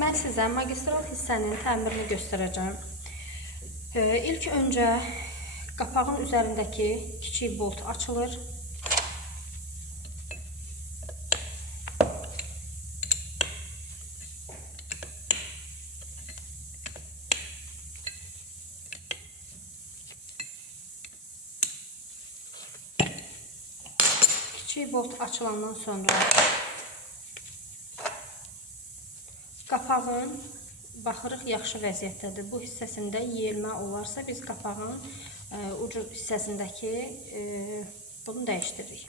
Mən sizə magistral hissənin təmirini göstərəcəm. İlk öncə qapağın üzərindəki kiçik bolt açılır. Kiçik bolt açılandan sonra qapağın baxırıq yaxşı vəziyyətdədir. Bu hissəsində yeyilmə olarsa biz qapağın ucu hissəsindəki bunu dəyişdiririk.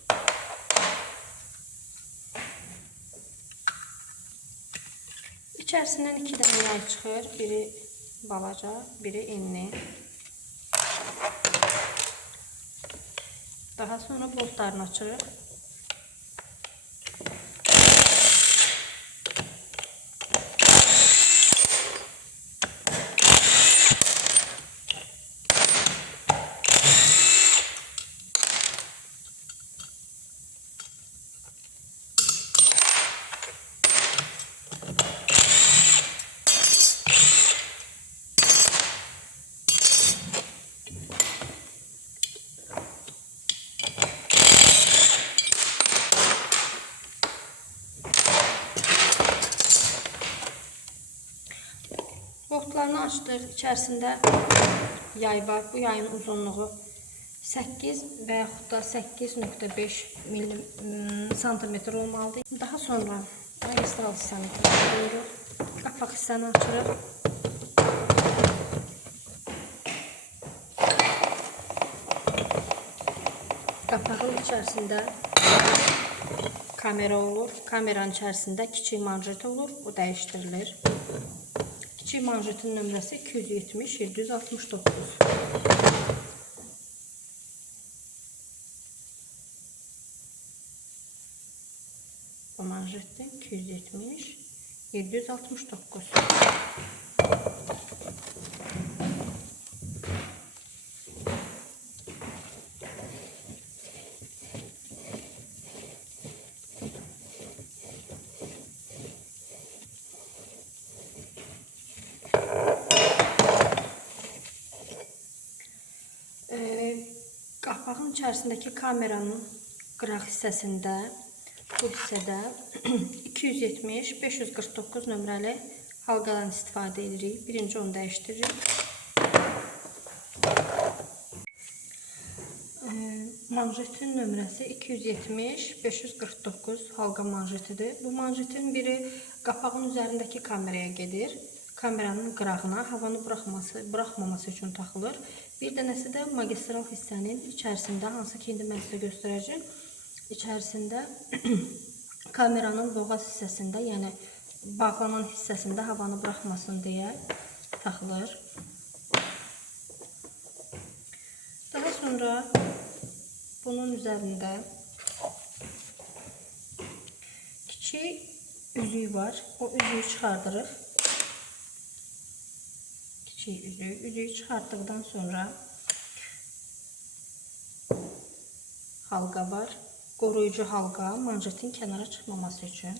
İçərisindən 2 dənə yay çıxır. Biri balaca, biri enli. Daha sonra boltlarını açırıq. Boltlarını açdıq. İçərisində yay var. Bu yayın uzunluğu 8 və yaxud da 8,5 sm olmalıdır. Daha sonra magistral hissəni qoyuruq. Qapaq hissəni açırıq. Qapağın içərisində kamera olur. Kameranın içərisində kiçik manjet olur. Bu dəyişdirilir. Kiçik manjetin nömrəsi 270-769. Bu manjetdə 270-769. Qapağın içərisindəki kameranın qıraq hissəsində, bu hissədə 270-549 nömrəli halqadan istifadə edirik. Birinci onu dəyişdiririk. Manjetin nömrəsi 270-549 halqa manjetidir. Bu manjetin biri qapağın üzərindəki kameraya gedir. Kameranın qırağına havanı buraxmaması üçün taxılır. Bir dənəsi də magistral hissənin içərisində, hansı ki indi mən sizə göstərəcəm. İçərisində kameranın boğaz hissəsində, yəni bağlanan hissəsində havanı buraxmasın deyə taxılır. Daha sonra bunun üzərində kiçik üzüyü var. O üzüyü çıxardırıq. Üzüyü çıxartdıqdan sonra halqa var. Qoruyucu halqa manjetin kənara çıxmaması üçün.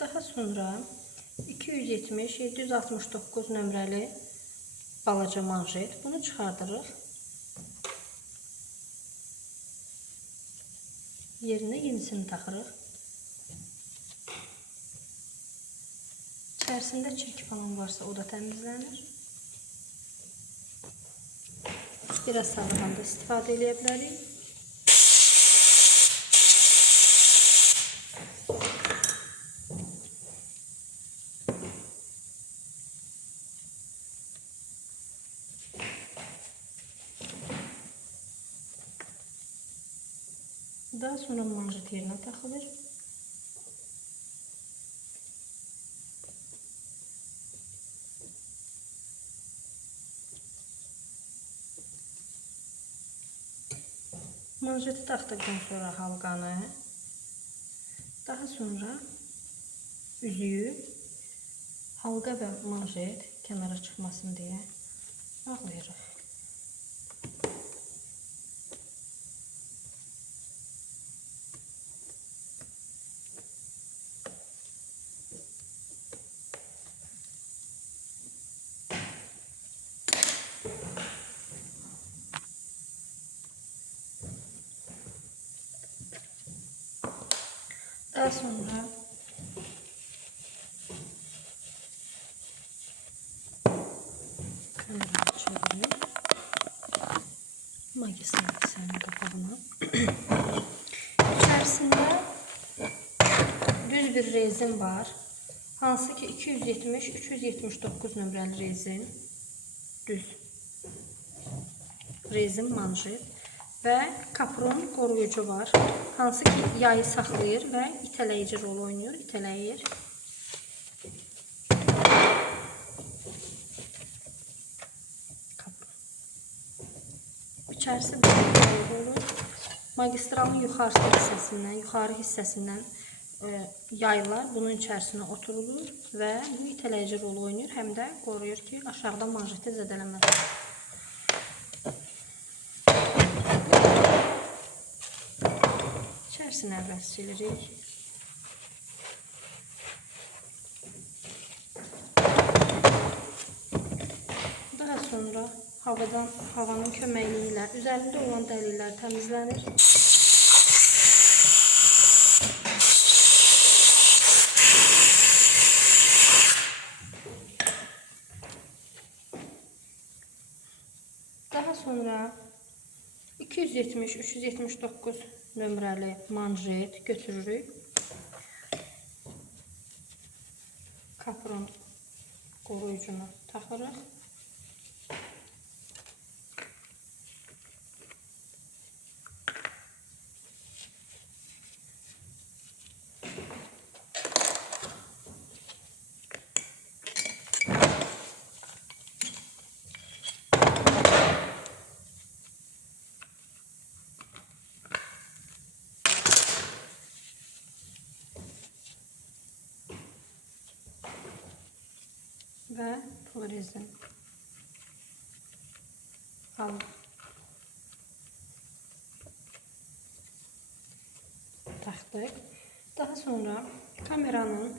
Daha sonra 270-769 nömrəli balaca manjet. Bunu çıxardırıq. Yerinə yenisini taxırıq. İçərisində çirki falan varsa o da təmizlənir. Biraz sağlamda istifadə edə bilərik. Daha sonra manjet yerinə taxılır. Manjeti taxdıqdan sonra halqanı, daha sonra üzüyü, halqa və manjet kənara çıxmasın deyə bağlayırıq. Daha sonra kamerayı çevirip magistral hissənin qapağına. İçərisində düz bir rezin var. Hansı ki 270-379 nömrəli rezin. Düz rezin manjet və kapron qoruyucu var. Hansı ki yayı saxlayır və itələyici rol oynayır, itələyir. Kapron. İçərisi böyle olur. Magistralın yuxarı hissəsindən yaylar bunun içərisinə oturulur və bu itələyici rol oynayır, həm də qoruyur ki, aşağıda manjeti zədələməsin. İçərisini əvvəl silirik. Daha sonra havanın köməkliyi ilə üzərində olan dəliklər təmizlənir. Daha sonra 270-379 nömrəli manjet götürürük. Kapron qoruyucunu taxırıq. Və fluorezin taxdıq. Daha sonra kameranın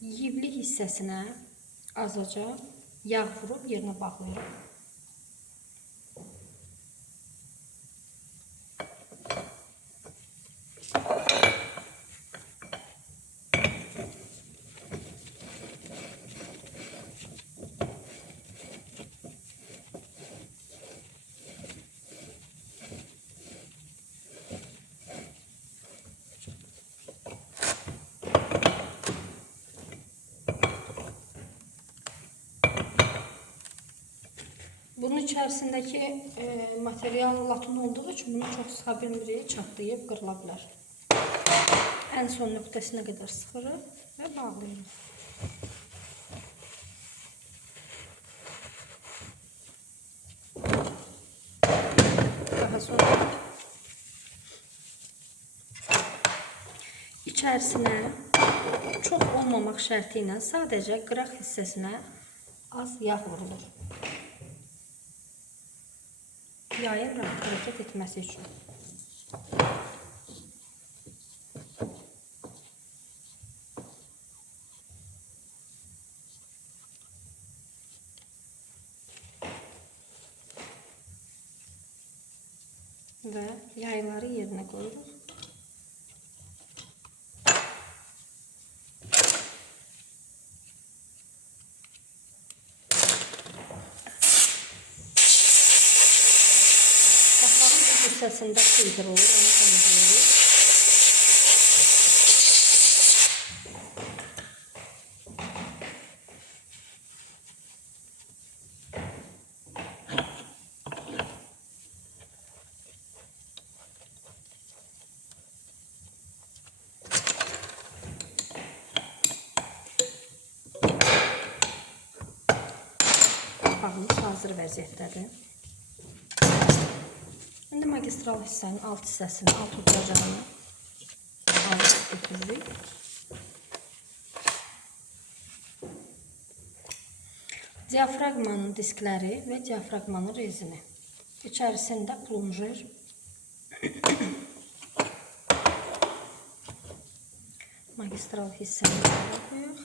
yivli hissəsinə azacaq yağ vurub yerinə bağlayırıq. Bunun içərisindəki material latin olduğu üçün bunu çox sıxa bilmirik, çatlayıb qırıla bilər. Ən son nöqtəsinə qədər sıxırıq və bağlayırıq. Daha sonra içərisinə çox olmamaq şərti ilə sadəcə qıraq hissəsinə az yağ vurulur. Yayın rahat hərəkət etməsi üçün. Və yayları yerinə qoyuruq. Hissəsində filtr olur, onu təmizləyirik. Qapağımız hazır vəziyyətdədir. İndi magistral hissənin alt hissəsini, alt oturacağını alıb götürürük. Diafragmanın diskləri və diafragmanın rezini. İçərisində plunjer, magistral hissəni qoyuruq.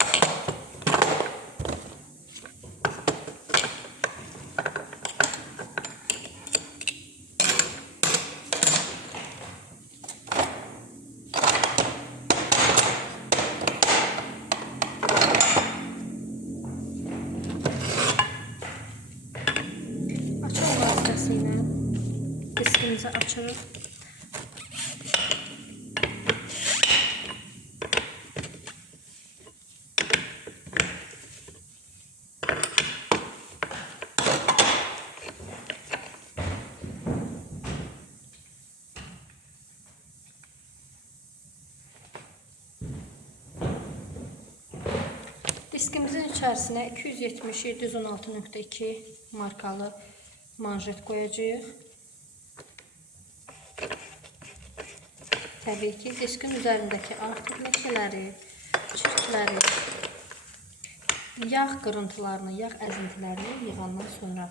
açırıq. Diskimizin içərisinə 270-716.2 markalı manjet qoyacağıq. Təbii ki, diskin üzərindəki artıq ləkələri, çirkləri, yağ qırıntılarını, yağ əzintilərini yığandan sonra.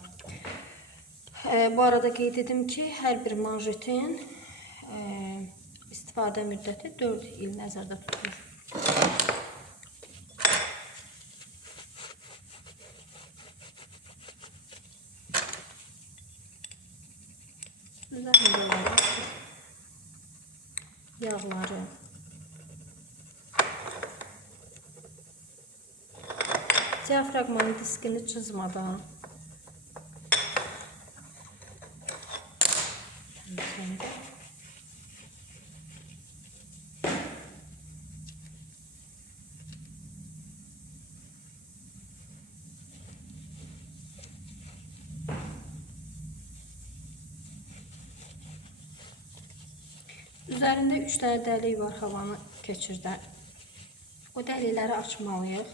Bu arada qeyd edim ki, hər bir manjetin istifadə müddəti 4 il nəzərdə tutulur. Üzərində olan yağları diafragmanın diskini cızmadan temizləyək. Üzərində 3 dənə dəlik var havanı keçirdən. O dəlikləri açmalıyıq.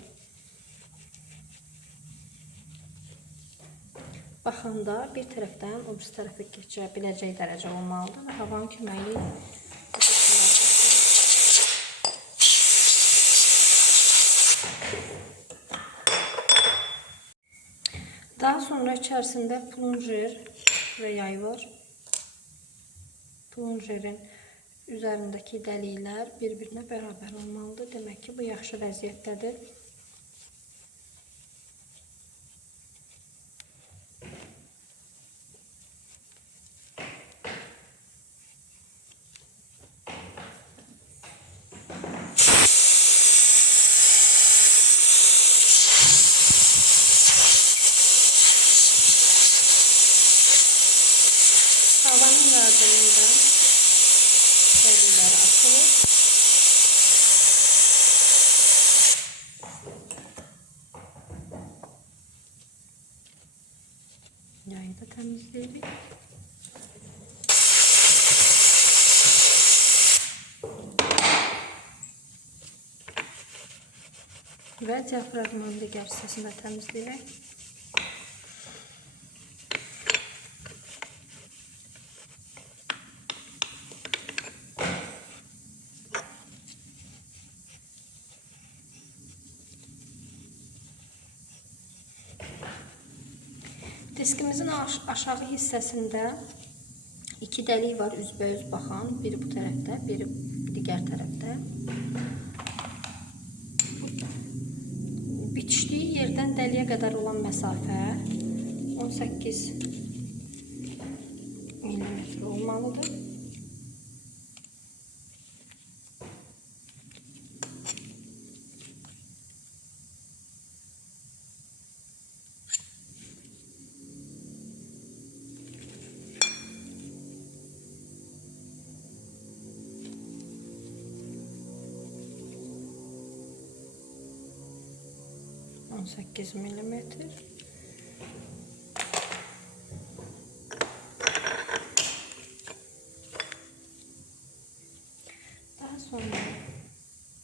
Baxanda bir tərəfdən o birisi tərəfə keçə biləcək dərəcə olmalıdır və havanın köməyi ilə daha sonra içərisində plunjer və yay var. Plunjerin üzərindəki dəliklər bir-birinə bərabər olmalıdır. Demək ki, bu yaxşı vəziyyətdədir. Havanın yardımıyla dəlikləri açılır. Yayı da təmizləyirik. Və diafragmanın digər hissəsini də təmizləyək. Diskimizin aşağı hissəsində 2 dəlik var, üzbəüz baxan. Biri bu tərəfdə, biri digər tərəfdə. Bitişdiyi yerdən dəliyə qədər olan məsafə 18 mm olmalıdır. On 18 milimetre. Daha sonra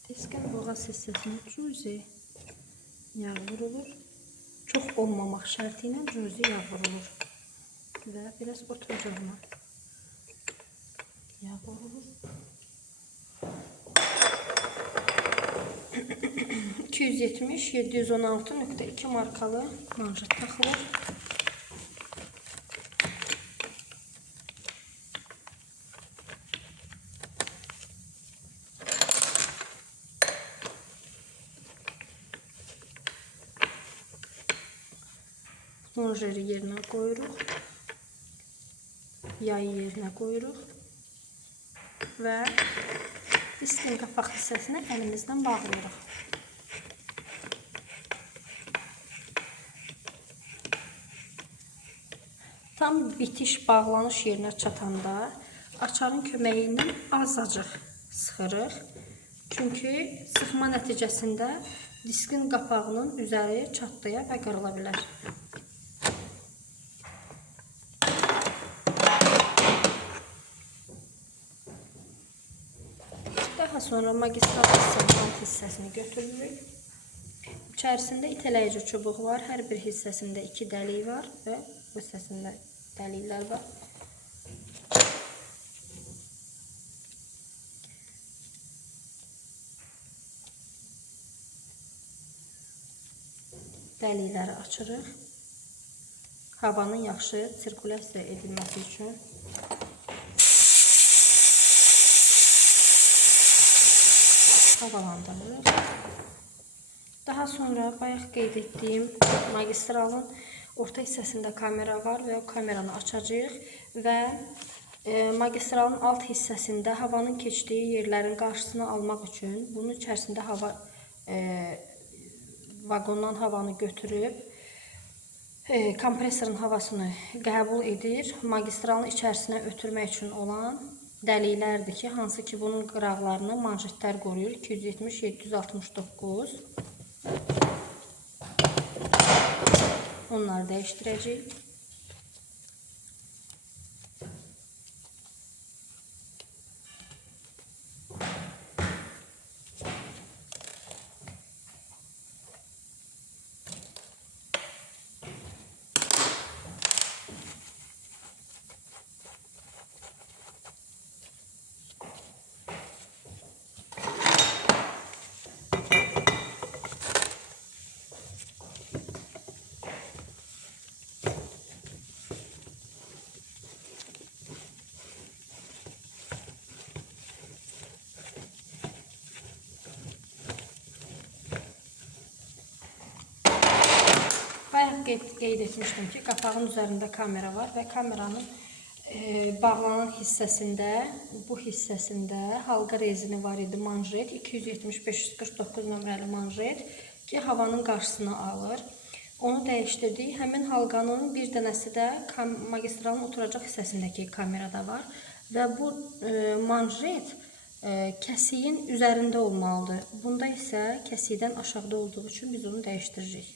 diskin boğaz hissəsinə cüzi yağ vurulur. Çox olmamaq şərti ilə cüzi yağ vurulur. Və biraz oturacağına yağ vurulur. 270-716.2 markalı manjet taxılır. Plunjeri yerinə qoyuruq. Yayı yerinə qoyuruq. Və diskin qapaq hissəsini əlimizdən bağlayırıq. Tam bitiş bağlanış yerinə çatanda açarın köməyi ilə azacıq sıxırıq. Çünki sıxma nəticəsində diskin qapağının üzəri çatlaya və qırıla bilər. Daha sonra magistral hissəsini götürürük. İçərisində itələyici çubuq var. Hər bir hissəsində 2 dəlik var və bu hissəsində dəliklər var. Dəlikləri açırıq. Havanın yaxşı sirkulyasiya edilməsi üçün. Havalandırırıq. Daha sonra bayaq qeyd etdiyim magistralın orta hissəsində kamera var və o kameranı açacağıq və magistralın alt hissəsində havanın keçdiyi yerlərin qarşısını almaq üçün bunun içərisində vaqondan havanı götürüb kompresorun havasını qəbul edir. Magistralın içərisinə ötürmək üçün olan dəliklərdir ki, hansı ki bunun qıraqlarını manşetlər qoruyur. 270-769. Onları dəyişdirəcəyik. Qeyd etmişdim ki, qapağın üzərində kamera var və kameranın bağlanan hissəsində, bu hissəsində halqa rezini var idi, manjet 270-549 nömrəli manjet ki, havanın qarşısını alır. Onu dəyişdirdik. Həmin halqanın bir dənəsi də magistralın oturacaq hissəsindəki kamerada var və bu manjet kəsiyin üzərində olmalıdır. Bunda isə kəsikdən aşağıda olduğu üçün biz onu dəyişdirəcəyik.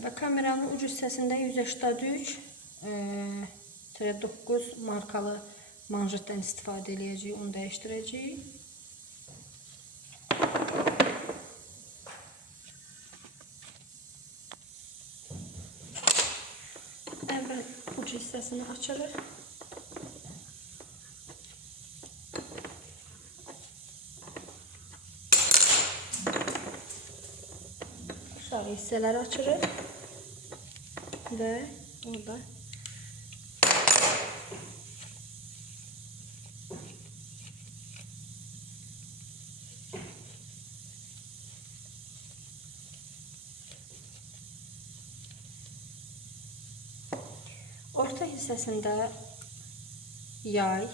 Və kameranın ucu hissəsində 183-9 markalı manjetdən istifadə edəcəyik, onu dəyişdirəcəyik. Əvvəl ucu hissəsini açırıq. Aşağı hissələri açırıq və orada orta hissəsində yay,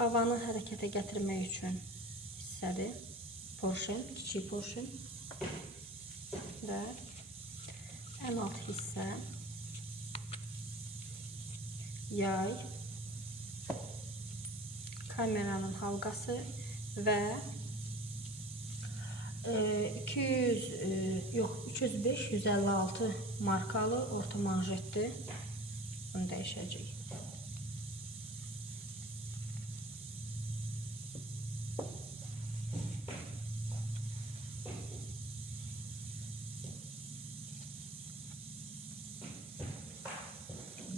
havanı hərəkətə gətirmək üçün hissədir, porşun, kiçik porşun və ən alt hissə yay, kameranın halqası və 305-156 markalı orta manjetdir. Bunu dəyişəcəyik.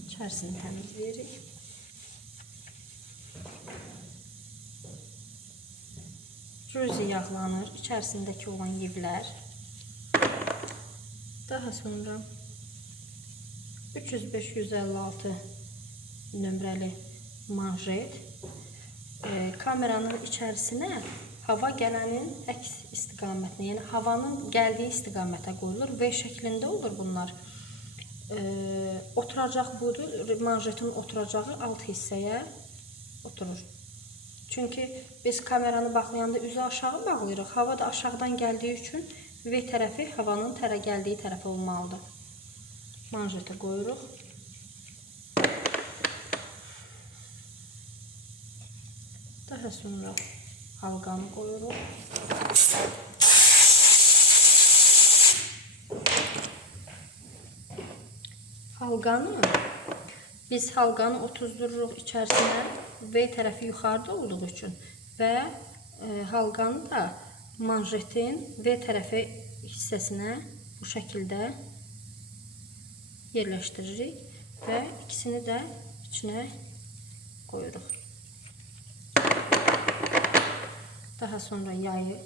İçərisini təmizləyirik. Cüzi yağlanır, içərisindəki olan yivlər. Daha sonra 305-156 nömrəli manjet kameranın içərisinə hava gələnin əks istiqamətinə, yəni havanın gəldiyi istiqamətə qoyulur. V şəklində olur bunlar. Oturacaq budur. Manjetin oturacağı alt hissəyə oturur. Çünki biz kameranı bağlayanda üzü aşağı bağlayırıq. Hava da aşağıdan gəldiyi üçün V tərəfi havanın gəldiyi tərəf olmalıdır. Manjeti qoyuruq. Daha sonra halqanı qoyuruq. Biz halqanı otuzdururuq içərisinə. V tərəfi yuxarıda olduğu üçün və halqanı da manjetin V tərəfi hissəsinə bu şəkildə yerləşdiririk və ikisini də içinə qoyuruq. Daha sonra yayı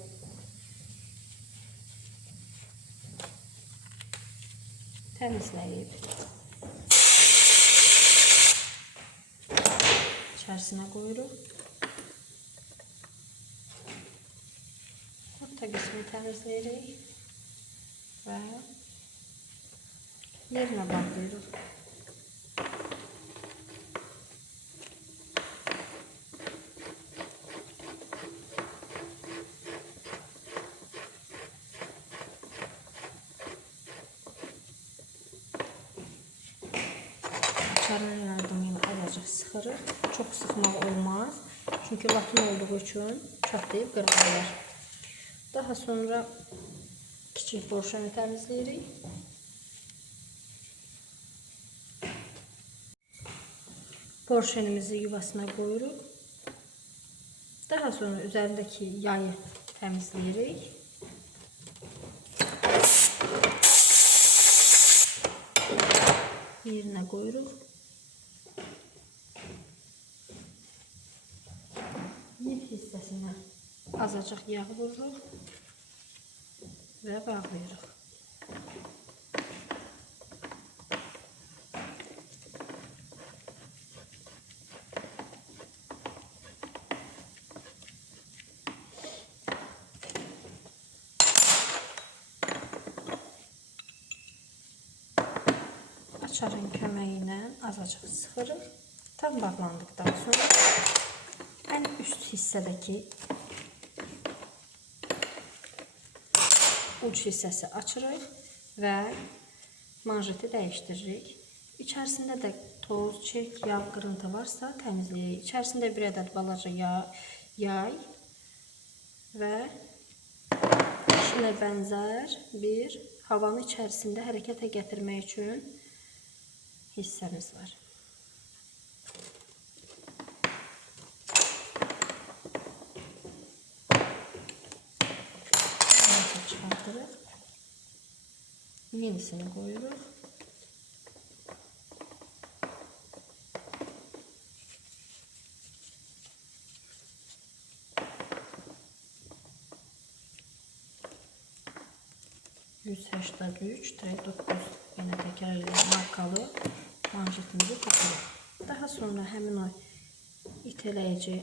təmizləyib içərisinə qoyuruq. Orta qismini təmizləyirik və yerinə bağlayırıq. Açarın yardımıyla azacıq sıxırıq. Çox sıxmaq olmaz. Çünki latın olduğu üçün çatlayıb qırılır. Daha sonra kiçik porşanı təmizləyirik. Porşenimizi yuvasına qoyuruq. Daha sonra üzərindəki yayı təmizləyirik. Yerinə qoyuruq. Nib hissəsinə azacıq yağ vururuq və bağlayırıq. Açarın köməyi ilə azacıq sıxırıq. Tam bağlandıqdan sonra ən üst hissədəki uc hissəsi açırıq və manjeti dəyişdiririk. İçərisində də toz, çirk, yağ, qırıntı varsa təmizləyirik. İçərisində bir ədəd balaca yay və işinə bənzər bir havanı içərisində hərəkətə gətirmək üçün hissəmiz var. Çıxartırıq. Yenisini qoyuruq. %183-9 yenə təkrar edən markalı manjetimizi tuturuq. Daha sonra həmin o itələyici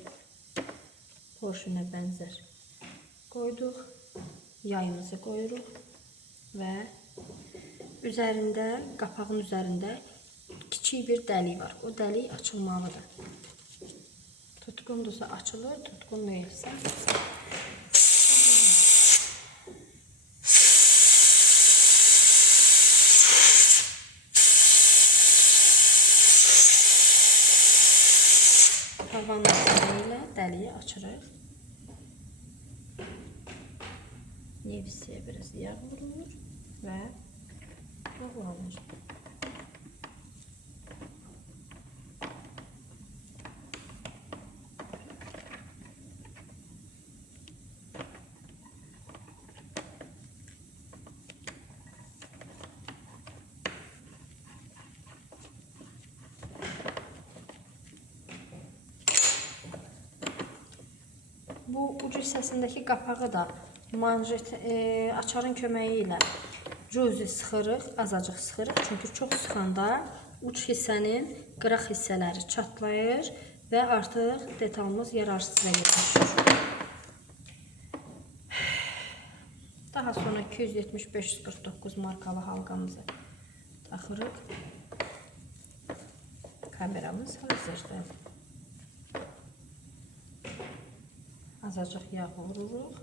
porşinə bənzər qoyduq. Yayımızı qoyuruq və üzərində, qapağın üzərində kiçik bir dəlik var. O dəlik açılmalıdır. Tutqundursa açılır, tutqun deyilsə havanın üzəriyle dəliyi açırıq. Nevisiyə biraz yağ vurulur və bağlanır. Bu ucu hissəsindəki qapağı da manjet açarın köməyi ilə cüzi sıxırıq, azacıq sıxırıq. Çünki çox sıxanda uç hissənin qıraq hissələri çatlayır və artıq detalımız yararsızlığa getmişdir. Daha sonra 270-549 markalı halqamızı taxırıq. Kameramız hazırdır. Azacıq yağ vururuq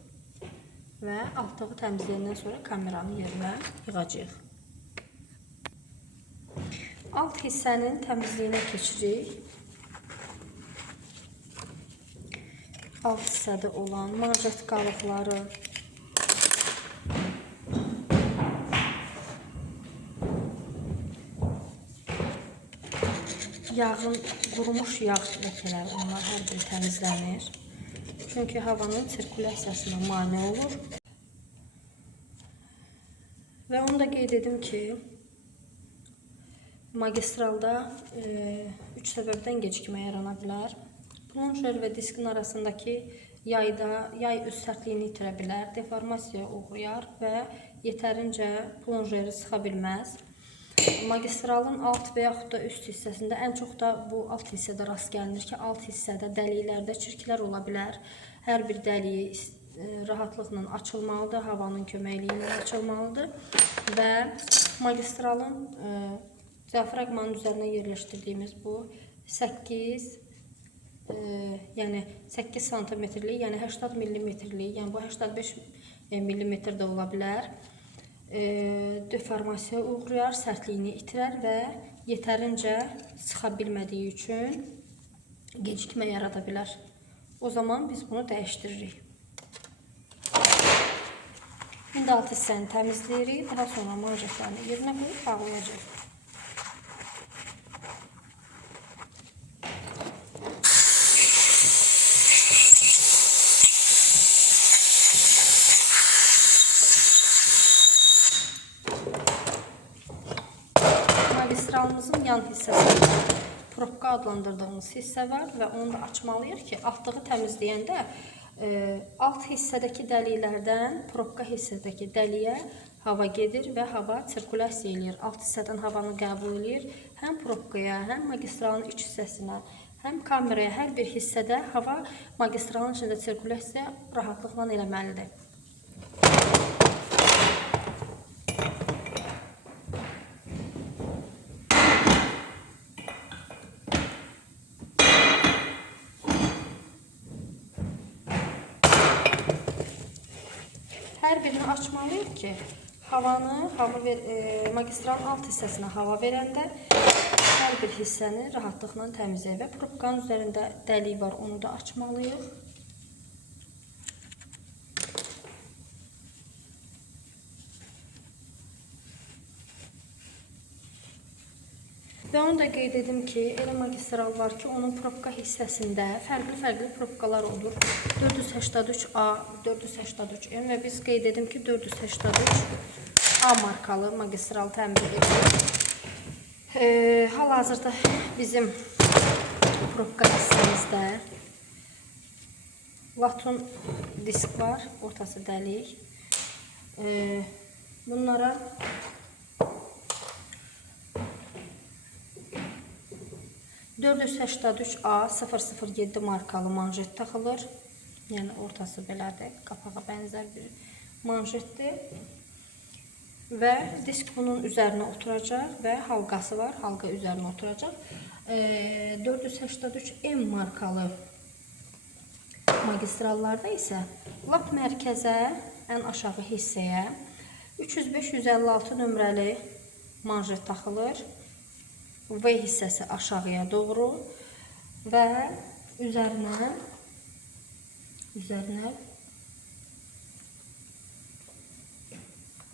və altlığı təmizləyəndən sonra kameranı yerinə yığacağıq. Alt hissənin təmizliyinə keçirik. Alt hissədə olan manjet qalıqları, qurumuş yağ ləkələri, onlar hər biri təmizlənir. Çünki havanın sirkulyasiyasına mane olur. Və onu da qeyd edim ki, magistralda 3 səbəbdən gecikmə yarana bilər. Plonjer və diskin arasındakı yay öz sərtliyini itirə bilər, deformasiya uğrayar və yetərincə plonjeri sıxa bilməz. Magistralın alt və yaxud da üst hissəsində, ən çox da bu alt hissədə rast gəlinir ki, alt hissədə dəliklərdə çirklər ola bilər. Hər bir dəliyi rahatlıqla açılmalıdır, havanın köməkliyi ilə açılmalıdır və magistralın diafraqmanın üzərinə yerləşdirdiyimiz bu 8 santimetrlik, yəni 80 millimetrlik, yəni bu 85 millimetr də ola bilər. Deformasiya uğrayar, sərtliyini itirər və yetərincə sıxa bilmədiyi üçün gecikmə yarada bilər. O zaman biz bunu dəyişdiririk. İndi alt hissəni təmizləyirik, daha sonra manjetlərini yerinə qoyub bağlayacağıq. Magistralımızın yan hissəsində probka adlandırdığımız hissə var və onu da açmalıyıq ki, altlığı təmizləyəndə alt hissədəki dəliklərdən probka hissədəki dəliyə hava gedir və hava sirkulyasiya eləyir. Alt hissədən havanı qəbul eləyir. Həm probkaya, həm magistralın iç hissəsinə, həm kameraya, hər bir hissədə hava magistralın içində sirkulyasiya rahatlıqla eləməlidir. Hər birini açmalıyıq ki, magistralın alt hissəsinə hava verəndə hər bir hissəni rahatlıqla təmizləyək və probkanın üzərində dəlik var, onu da açmalıyıq. Və onu da qeyd edim ki, elə magistral var ki, onun probka hissəsində fərqli probkalar olur. 483A, 483M və biz qeyd edim ki, 483A markalı magistral təmin edilir. Hal-hazırda bizim probka hissemizdə laton disk var, ortası dəlik. Bunlara A007 markalı manjet taxılır. Yəni ortası belədir, qapağa bənzər bir manjetdir. Və disk bunun üzərinə oturacaq və halqası var, halqa üzərinə oturacaq. 483M markalı magistrallarda isə lap mərkəzə, ən aşağı hissəyə 305-156 nömrəli manjet taxılır. V hissəsi aşağıya doğru və üzərinə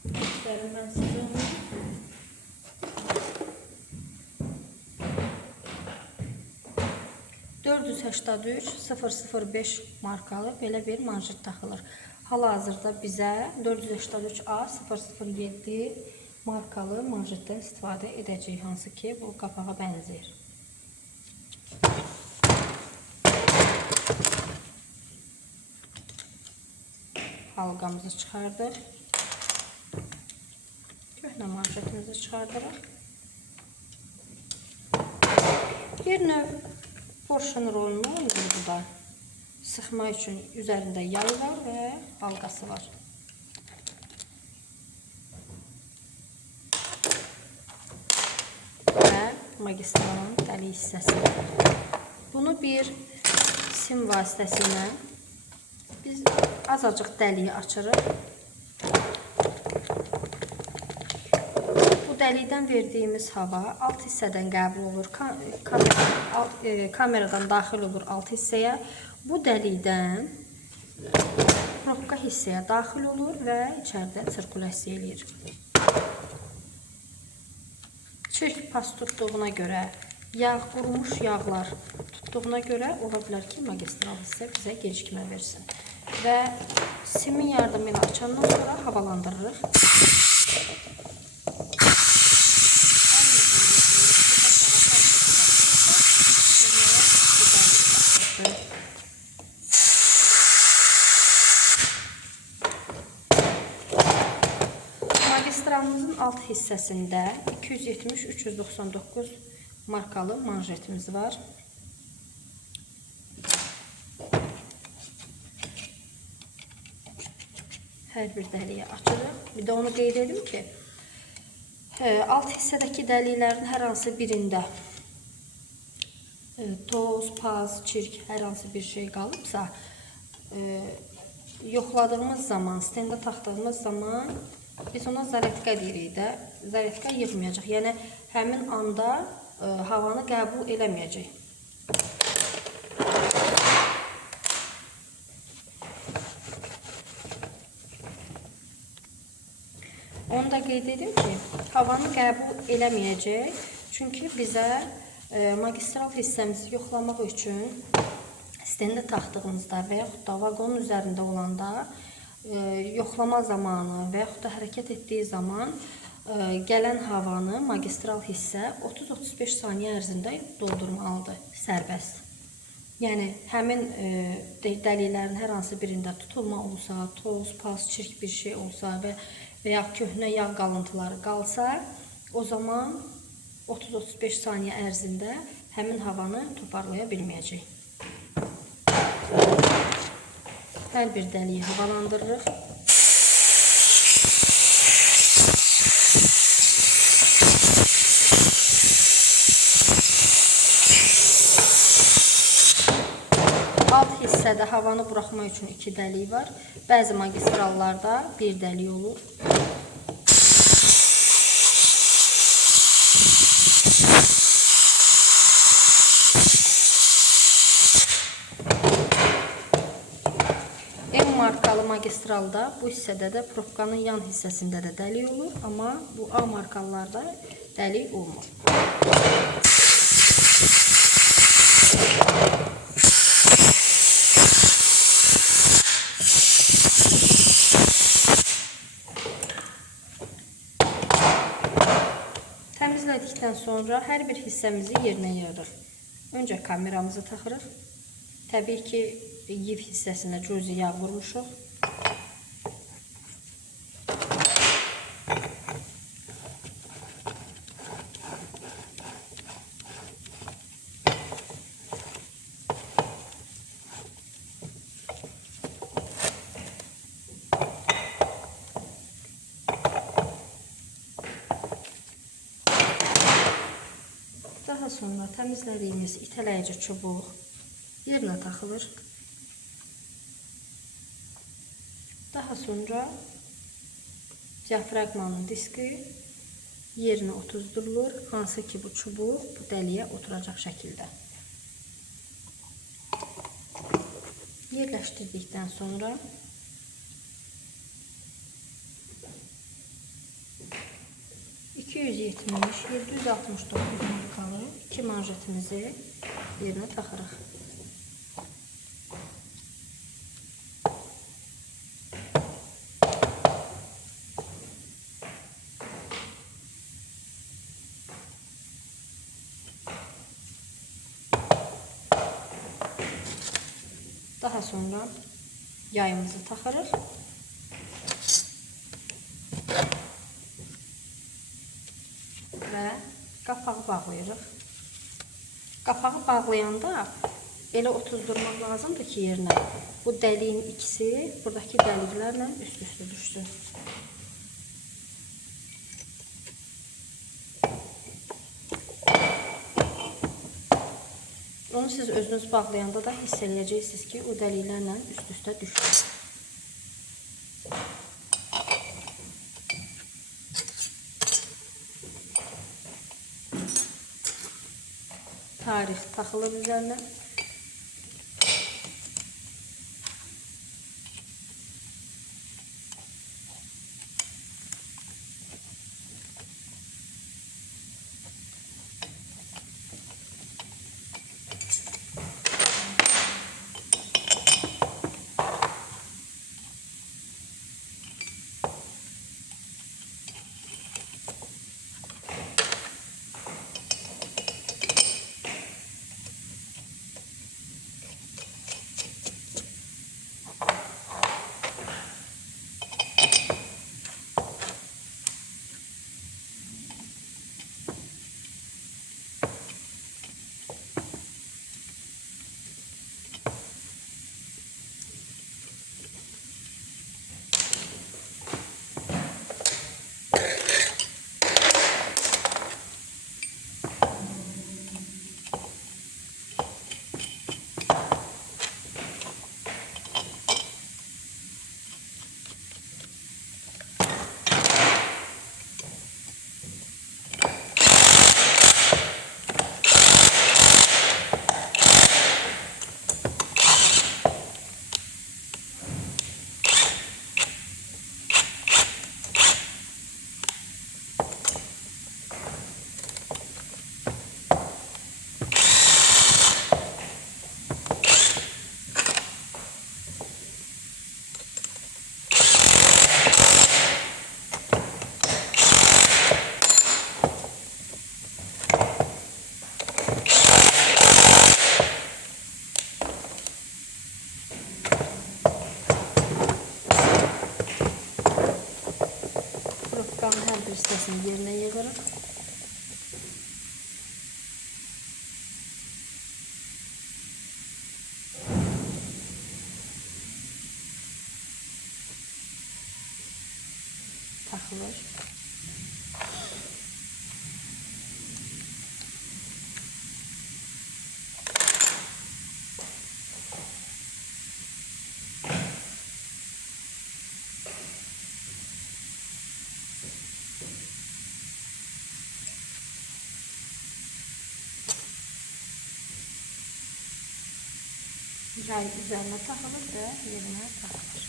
göstərilmən sizə 483-005 markalı belə bir manjet taxılır. Hal-hazırda bizə 483A007 markalı manjetdən istifadə edəcəyik, hansı ki bu qapağa bənzəyir. Halqamızı çıxardıq. Köhnə manjetimizi çıxardırıq. Bir növ bu torşan rolunu oynayır burada. Sıxma üçün üzərində yay var və halqası var. Və magistralın dəli hissəsi. Bunu bir sim vasitəsilə biz azacıq dəliyi açırıq. Bu dəlikdən verdiyimiz hava alt hissədən qəbul olur. Kameradan daxil olur alt hissəyə. Bu dəlikdən probka hissəyə daxil olur və içəridə sirkulyasiya eləyir. Çirk pas tutduğuna görə, qurumuş yağlar tutduğuna görə ola bilər ki, magistral hissə bizə gecikmə versin. Və simin yardımı ilə açandan sonra havalandırırıq. Magistralımızın alt hissəsində 270-399 markalı manjetimiz var. Hər bir dəliyi açırıq. Bir də onu qeyd edim ki, alt hissədəki dəliklərin hər hansı birində toz, paz, çirk, hər hansı bir şey qalıbsa, yoxladığımız zaman, stenda taxdığımız zaman biz ona zaretka deyirik də, zaretka yığmayacaq. Yəni, həmin anda havanı qəbul eləməyəcək. Onu da qeyd edim ki, havanı qəbul eləməyəcək. Çünki bizə magistral hissəmizi yoxlamaq üçün stenda taxdığımızda və yaxud da vaqonun üzərində olanda yoxlama zamanı və yaxud da hərəkət etdiyi zaman gələn havanı magistral hissə 30-35 saniyə ərzində doldurmalıdır sərbəst. Yəni, həmin dəliklərin hər hansı birində tutulma olsa, toz, pas, çirk bir şey olsa və ya köhnə yağ qalıntıları qalsa, o zaman 30-35 saniyə ərzində həmin havanı toparlaya bilməyəcək. Hər bir dəliyi havalandırırıq. Alt hissədə havanı buraxmaq üçün 2 dəlik var. Bəzi magistrallarda 1 dəlik olur. Markalı magistralda bu hissədə də probkanın yan hissəsində də dəlik olur, amma bu A markalılarda dəlik olmur. Təmizlədikdən sonra hər bir hissəmizi yerinə yığırıq. Öncə kameramızı taxırıq. Təbii ki, yiv hissəsinə cüzi yağ vurmuşuq. Daha sonra təmizlədiyimiz itələyici çubuq yerinə taxılır. Daha sonra diafragmanın diski yerinə otuzdurulur, hansı ki bu çubuq bu dəliyə oturacaq şəkildə. Yerləşdirdikdən sonra (270-769 markalı 2 manjetimizi yerinə taxırıq. Daha sonra yayımızı taxırıq. Və qapağı bağlayırıq. Qapağı bağlayanda elə otuzdurmaq lazımdır ki yerinə bu dəliyin ikisi buradakı dəliklərlə üst-üstə düşsün. Onu siz özünüz bağlayanda da hiss edəcəksiniz ki, o dəliklərlə üst-üstə düşür. Tarix taxılır üzərinə. Profkanın hər bir hissəsini yerinə yığırıq. Taxılır. Yay üzerine takılır ve yerine takılır.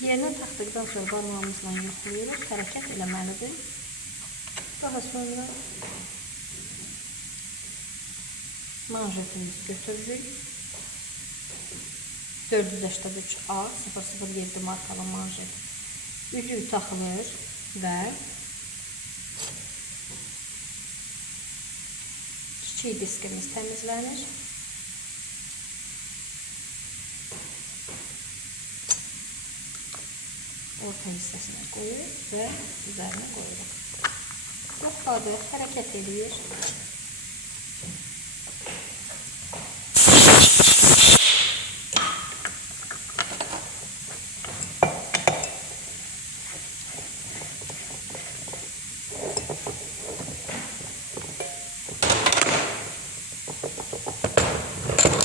Yerine taktıktan sonra parmağımızla yoxlayırıq, hərəkət eləməlidir. Daha sonra manjetimizi götürürük. 483A 007 markalı manjet. Üzüyü takılır və kiçik diskimiz təmizlənir. Orta hissəsinə qoyuruq və üzərinə qoyuruq. Yoxladıq, hərəkət edir.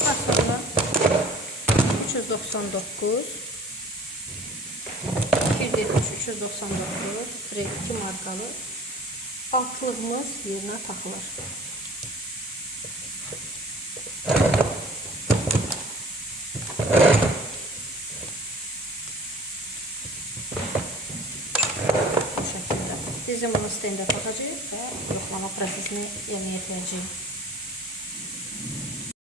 Daha sonra 399 399 2 markalı altlığımız yerine takılır. Bu şekilde. Bizim bunu stende takacağız ve yoklama prosesini yerinə yetirəcəyik.